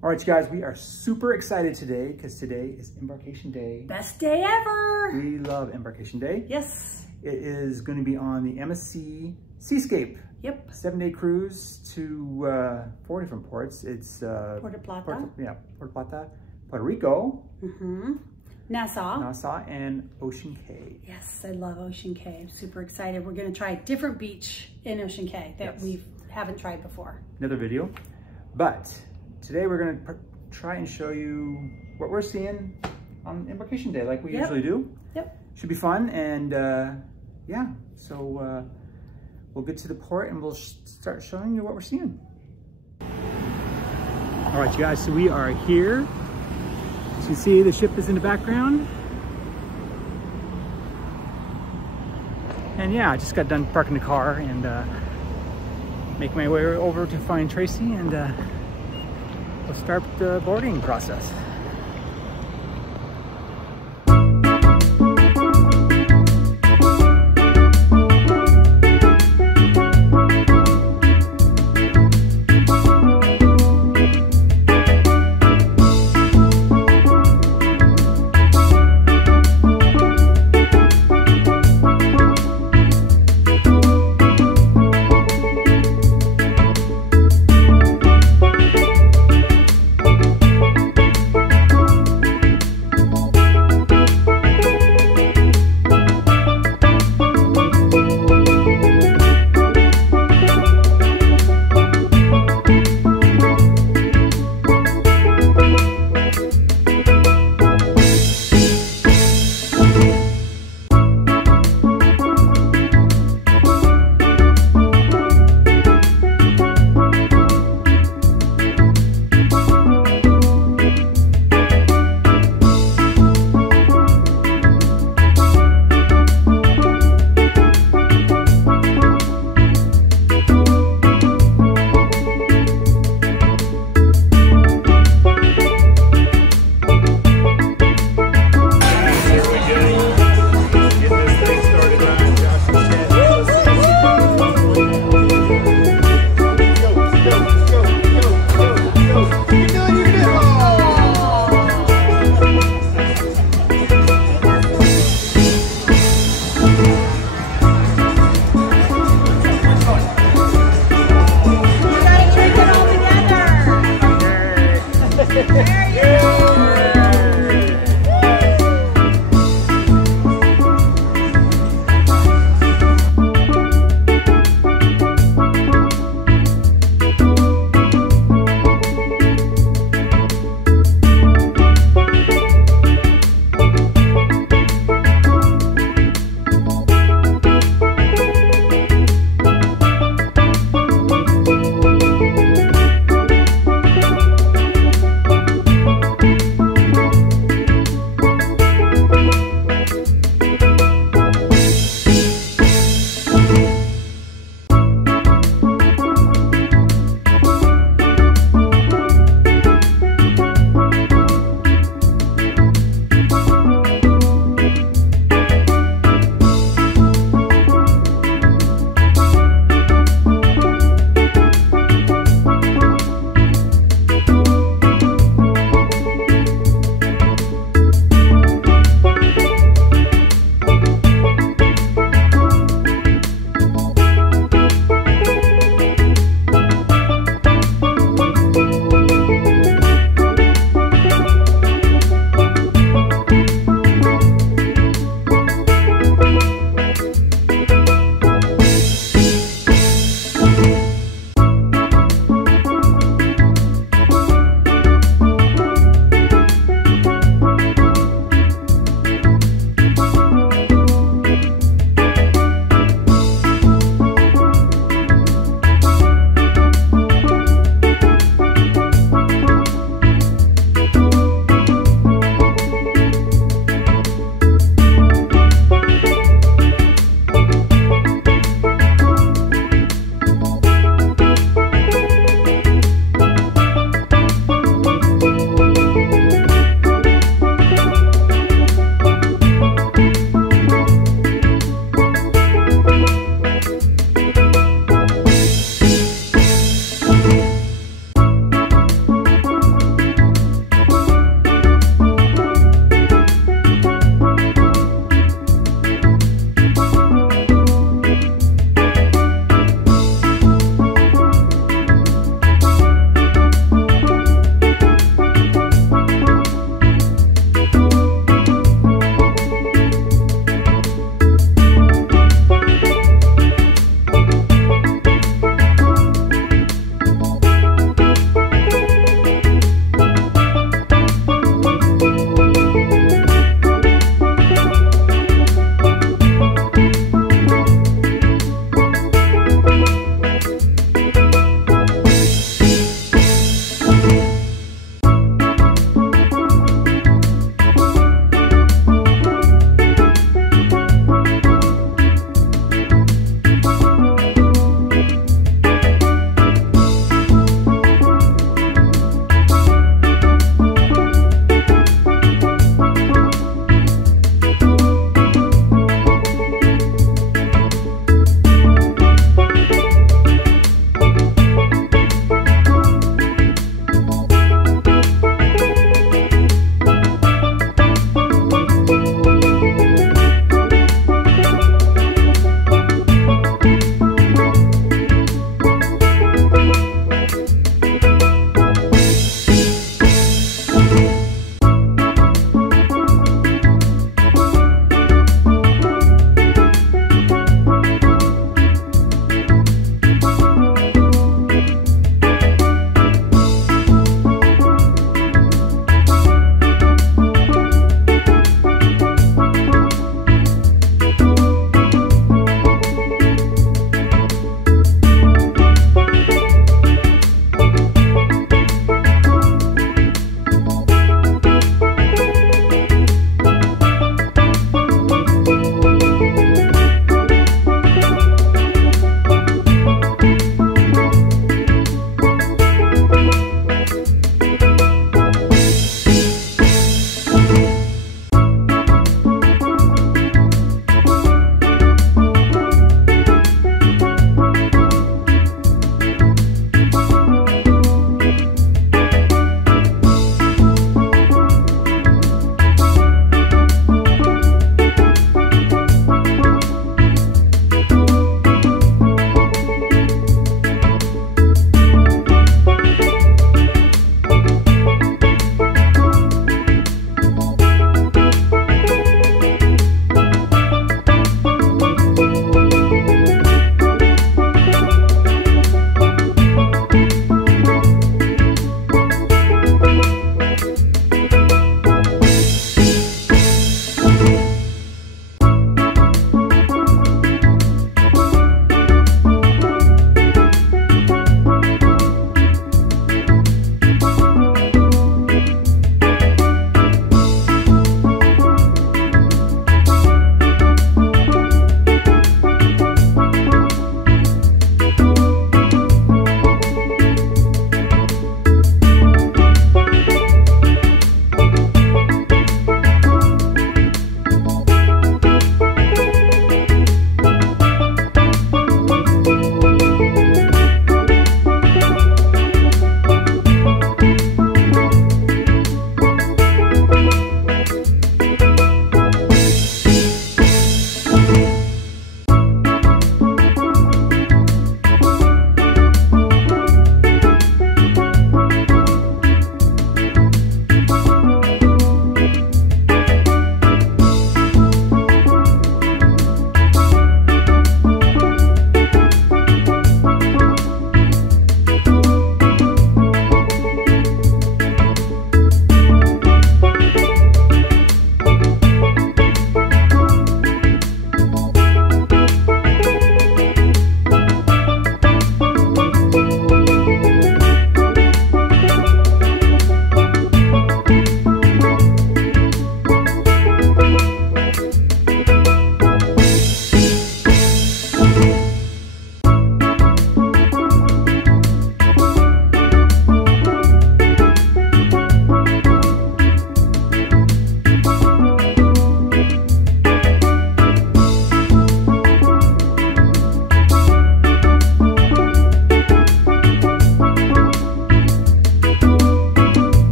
All right, you guys, we are super excited today because today is Embarkation Day. Best day ever. We love Embarkation Day. Yes. It is going to be on the MSC Seascape. Yep. 7-day cruise to 4 different ports. It's Puerto Plata. Puerto Plata, Puerto Rico, Nassau, and Ocean Cay. Yes, I love Ocean Cay. I'm super excited. We're going to try a different beach in Ocean Cay that we haven't tried before. Another video. But today we're going to try and show you what we're seeing on Embarkation Day like we usually do. Yep. Should be fun, and yeah, so we'll get to the port and we'll start showing you what we're seeing. All right, you guys, so we are here. As you can see, the ship is in the background. And yeah, I just got done parking the car and make my way over to find Tracy, and we'll start the boarding process.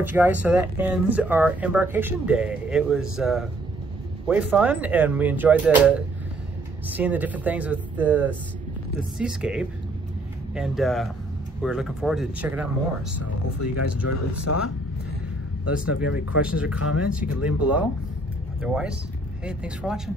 right, you guys, so that ends our embarkation day. It was way fun, and we enjoyed seeing the different things with the Seascape, and we're looking forward to checking out more. So hopefully you guys enjoyed what you saw. Let us know if you have any questions or comments. You can leave them below. Otherwise, hey, thanks for watching.